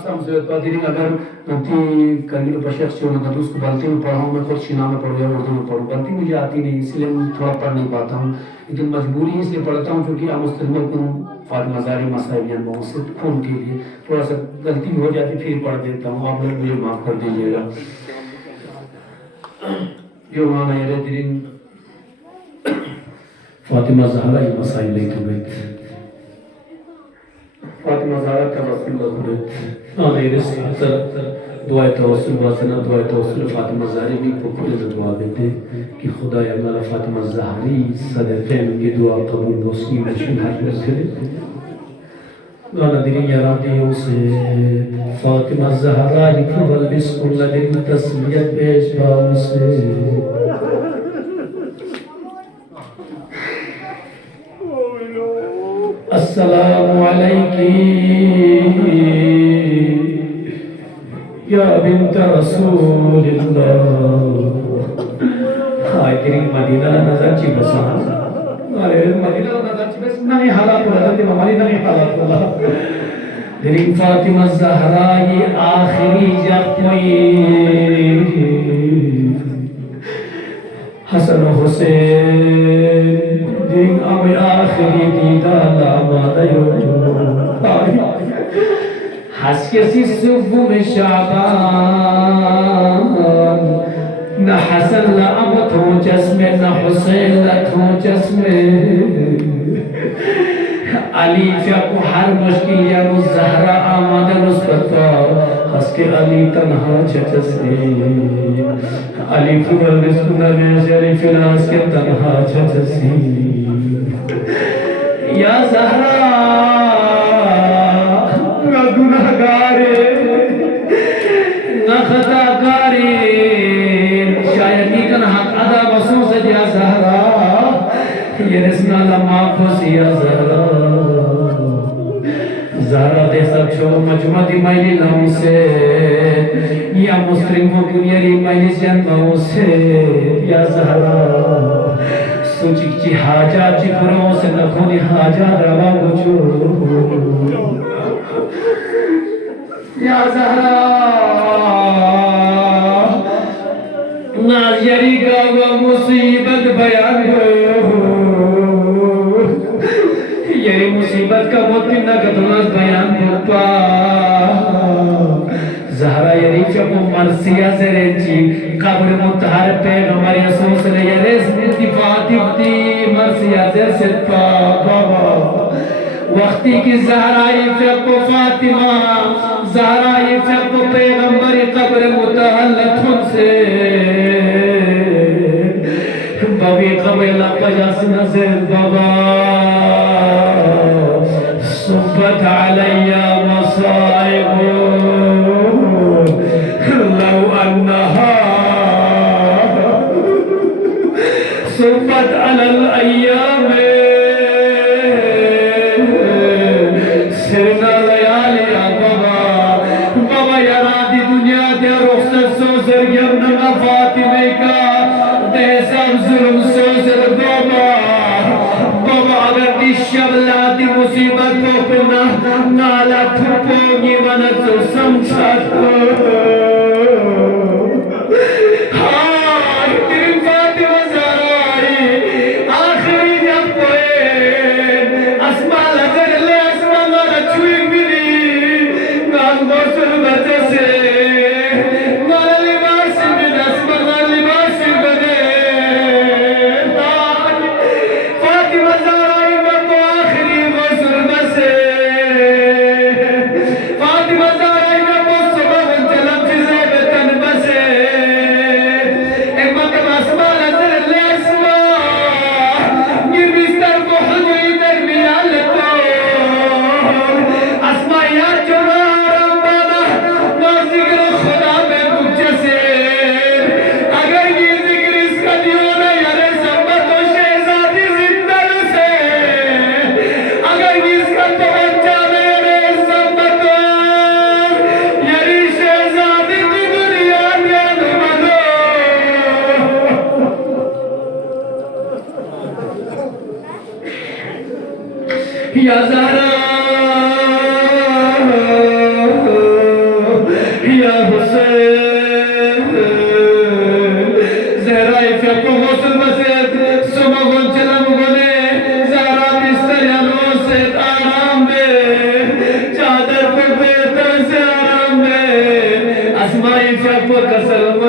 आसाम से तो दिन अगर ती करने के पश्चात से होना तो उसको गलती में पढ़ा हूँ मैं खुद शिना में पढ़ूँ या उर्दू में पढ़ूँ गलती मुझे आती नहीं इसलिए मैं थोड़ा पढ़ नहीं पाता हूँ लेकिन मजबूरी इसलिए पढ़ता हूँ क्योंकि आप मुस्तक़बिल फातिमा ज़हरा मसाइब जन्म से उनके लिए थोड़ा सा गलती हो जाती फिर पढ़ देता हूँ आप लोग मुझे माफ़ कर दीजिएगा जो माना ये दिन फातिमा ज़हरा मसाइब लेके गए फातिमा ज़हरा का रसूल मेरे से दुआ तवस्सुल वासना दुआ तवस्सुल फातिमा ज़हरा की पुख्ते से दुआ देते कि खुदा अल्लाह फातिमा ज़हरा सदक़े में ये दुआ कबूल मुस्लिम नशीन हर करे गाना दिरी यारादियों से फातिमा ज़हरा लिखबल बिस्कुल दिन तस्मियत पेश बाम से अस्सलामु अलैकी या बिन्त रसूलिल्लाह हाय तेरी मदीना नजर ची बसा अरे मदीना नजर ची बस नहीं हालात बदल दे हमारी नहीं हालात बदल तेरी फातिमा ज़हरा ये आखिरी जब कोई हसन हुसैन दिन अब आखिरी दीदार आमादयो हस्कसी सुबह में शाबान न हसन न अमत हो चश्मे न हुसैन हो चश्मे अली को हर मुश्किल या ज़हरा आमादन उस पर हस्के अली तन्हा चचसे अली फुल रिस्कुना में शरी फिलास के तन्हा चचसे या ज़हरा ना गुनाहगारे ना खताकारे शायद निकन हक अदा बसों से या ज़हरा ये रस्ना लम्हा खुशी या ज़हरा ज़हरा दे सब छोड़ मजमा दी मैली लाऊं से या मुस्लिम हो दुनिया री मैली जन्माऊं से या ज़हरा सोची की हाजा चिकरों से न खोनी हाजा रवा बुझो या ज़हरा नाज़री गावा मुसीबत बयान हो ये मुसीबत का बहुत न कतुनस बयान होता ज़हरा ये जब मरसिया से रेंची कब्र मुतहर पे हमारी सोच ले ये रेस नितिफाती मरसिया से सिता बाबा वक्ती की ज़हरा ये फ़िक़ फातिमा ज़हरा ये फ़िक़ पैगंबर कब्र मुतहल्लत से बवी कबीला पजास नज़र बाबा सुबत अलैया मसाइब लौ अन्नहा सुबत अलल अय्याम सिरना लयाली बाबा बाबा यारादी दुनिया दे रुखसत सो सरगम नगा फातिमे का दे सब जुल्म सो सर बाबा बाबा अगर दी शबलाती मुसीबत को पिना नाला थुपोगी मनत समझा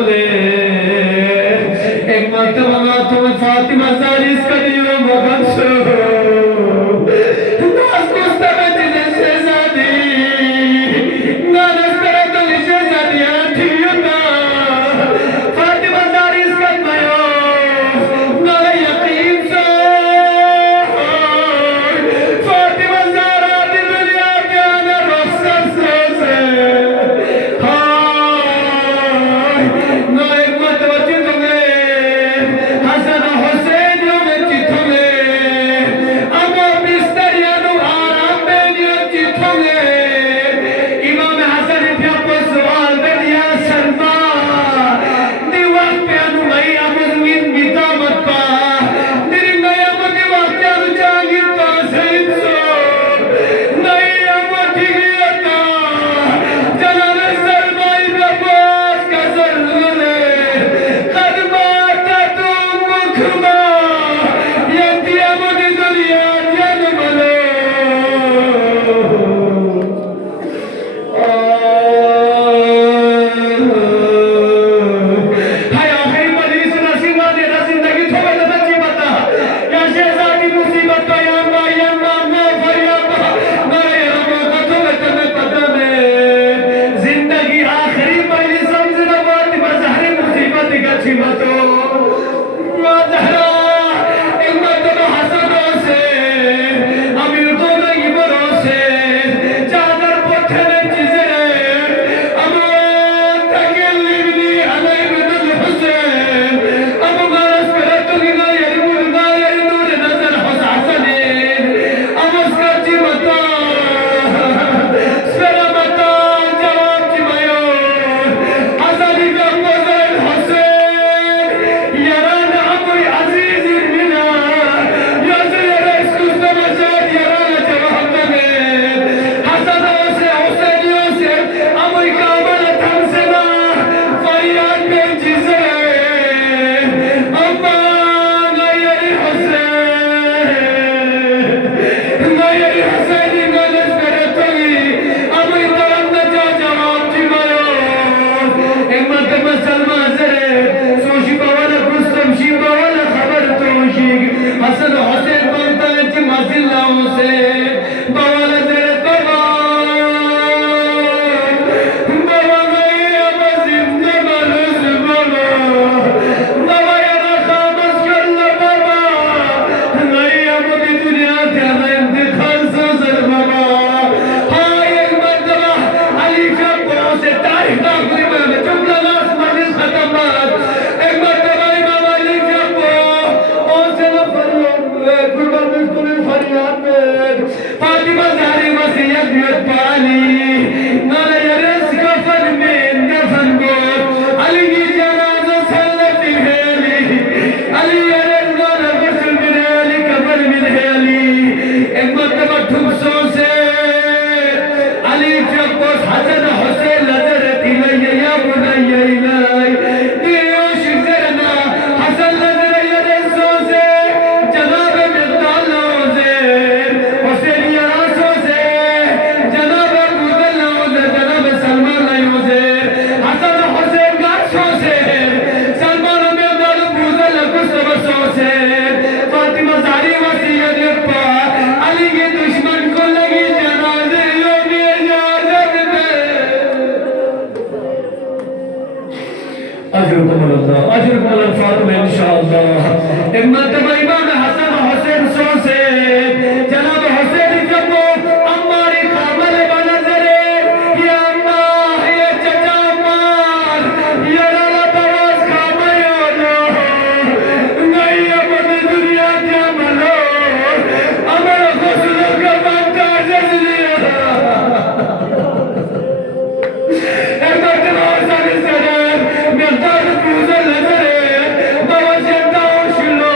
बोले एक मर्तबा तुम्हें फातिमा ज़हरा इसका दियो मगसो नाज़ मुस्तफा जिसे शहज़ादी नाज़ करा तो शहज़ादी आठियों ना फातिमा ज़हरा इसका मायो नाले यकीन से फातिमा ज़हरा दी दुनिया के आने रुखसत से हाय ना एक मर्तबा चितुंगे हसन हुसैन यो में चितुंगे अमो बिस्तरियानु आराम में यो चितुंगे इमाम हसन इत्या को सवाल दे दिया सलमा दी वक्त पे अनु मई अमुज़मीन बिता मत पा तेरी नया मत वक्त अनु जागिर ता सईद सो नहीं अमो ठिगिया ता जनाब सलमा इब्न अब्बास का सरलुले खदमात तुम मुखमा यंती अमो दी दुनिया जन मलो हाय आखिरी मजलिस नसीबा दे जिंदगी थोड़े तो बच्ची बता या शहजादी मुसीबत का या मा फरियाद मेरे रब को थोड़े तुम्हें पता में जिंदगी आखिरी मजलिस समझ ना फातिमा ज़हरा मुसीबत का छिमतो या ज़हरा एक मर्तबा हसनों से अमीर तो नहीं बरों से चादर पोथे में चीज़ें अबू तकल्लिमनी अलैहि बिन हुसैन अबू गरस करतुनी ना यरमुल ना यरनूर नजर हसनैन अबू उसका चिमता सरा मता जवाब चिमायो हसनी का मुज़ल हुसैन यरान अबू अजीज मिना यज़र इसकुस मजाद यरान जवाब दे हसनों से हुसैनियों से अबू कामल थमसना फरियाद में जिसे अम्मा गैरी हुसैन गलत करे तोई अबू तरम न जा जवाब चिमायो एक मर्तबा सलमा ज़रे सोशी बावला रुस्तम शी बावला खबर तोशी हसन हुसैन बोलता है कि मजिल्लाओं से बावला ज़रे बाबा गई अब जिंदे मनुस बाबा बाबा यारा खामस कर लो बाबा नहीं अब दी दुनिया तेरा इंतकाल सर बाबा हाँ एक मर्तबा अली का पाँव से तारीख दाखिल में जुमला नास मजलिस खत्म बात एक मर्तबा इमाम अली का पाँव से न कुर्बान बिल्कुल फरियाद में फातिमा ज़हरा वसीयत में पाली नाले यरस कफन में दफन को अली की जनाज़ा सल्लत हेली अली यरस नाले गुस्ल में अली कफन में हेली एक मर्तबा ठुमसों से अली जब्बोस हसन हुसैन नजरत इलैया या बुनैया इलै दियो शिज़रना हसन नजर यरसों से जनाब मिर्दाल से हुसैन यरसों से जनाब अबूदल से जनाब सलमान से हसन हुसैन गाछों से सलमान मिर्दाल अबूदल गुस्तबसों से फातिमा ज़हरा वसीयत पा अली के दुश्मन को लगी जनाजे में इजाजत में अजरुकुम अल्लाह फातिमा इंशाअल्लाह एक मर्तबा इमाम हसन हुसैन सो से जनाब हुसैन जब अम्मारी कामल बनजरे या अम्मा ये चचा अम्मार या लाला बवास कामयो लो नहीं अब दुनिया क्या मलो अमर खुशलो का बनता जज़लिया एक मर्तबा हुसैन सदर मिर्दाल पूजल नजरे बाबा शंता शिलो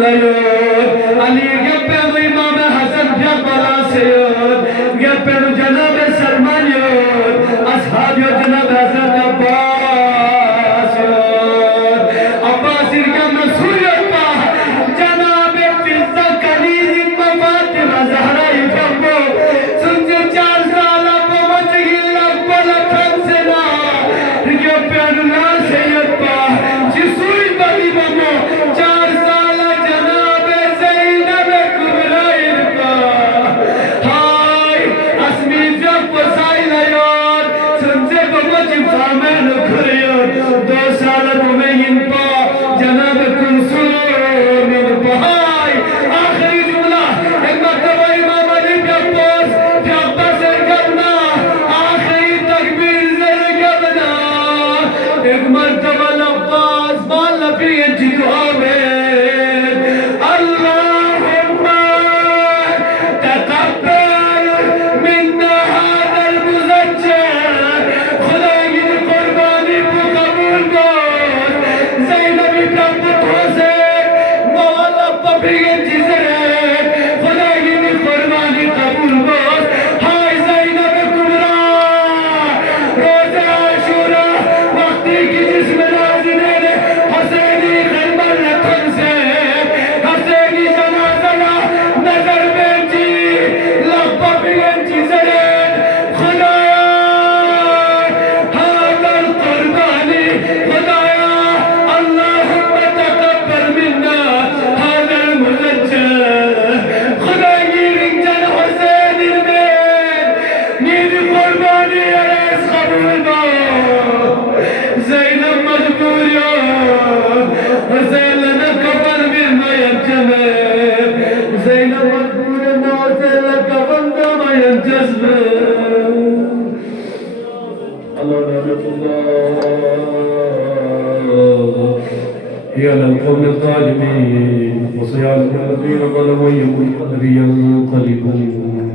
layor Ali geppenu İmam Hasan Piyabala seyor geppenu Cenab-ı Salman yor ashab yor Cenab-ı Hazret Abbas yor Abbas irgam Resul yorpa Cenab-ı Fizza Khalid Fatima Zahra ifambo sunce 4 sala pamach gilla bala thansena geppenu la seyorpa Jisui bali bamo 4 sala Cenab-ı Zeynep Kubra irpa hay asmi jab pasayla yor sunce pamach famen khuriyor 2 sala tume inpa Cenab-ı Kulsum irpa hay akhiri jumla ek martaba İmam Ali Abbas Abbas ergabna akhiri takbir zergabna ek martaba Abbas mala priyanchi dua mein Allahumma taqabbal minna hada al-muzajjal khuda ki qurbani bu kabul kar Zeynep ka putr se mawla priyanchi zere khuda ki qurbani kabul kar hay Zeynep kubra roza ashura waqti ki jism nazine ne Husayni khaybar latan se Husayni janazala nazar beji labba priyanchi zere khudaya hada al-qurbani khudaya Allahumma taqabbal minna hada al-muzajjal khuda girincan Husayni nidi qurbani aras qabul ba Zeynep majbur ya Hüseyin lana kafan bilmeyen cebe Zeynep majbur ya Hüseyin kafan bilmeyen cezbe Allah rahmetullah يا للقوم الظالمين وسيعلم الذين ظلموا أي منقلب ينقلبون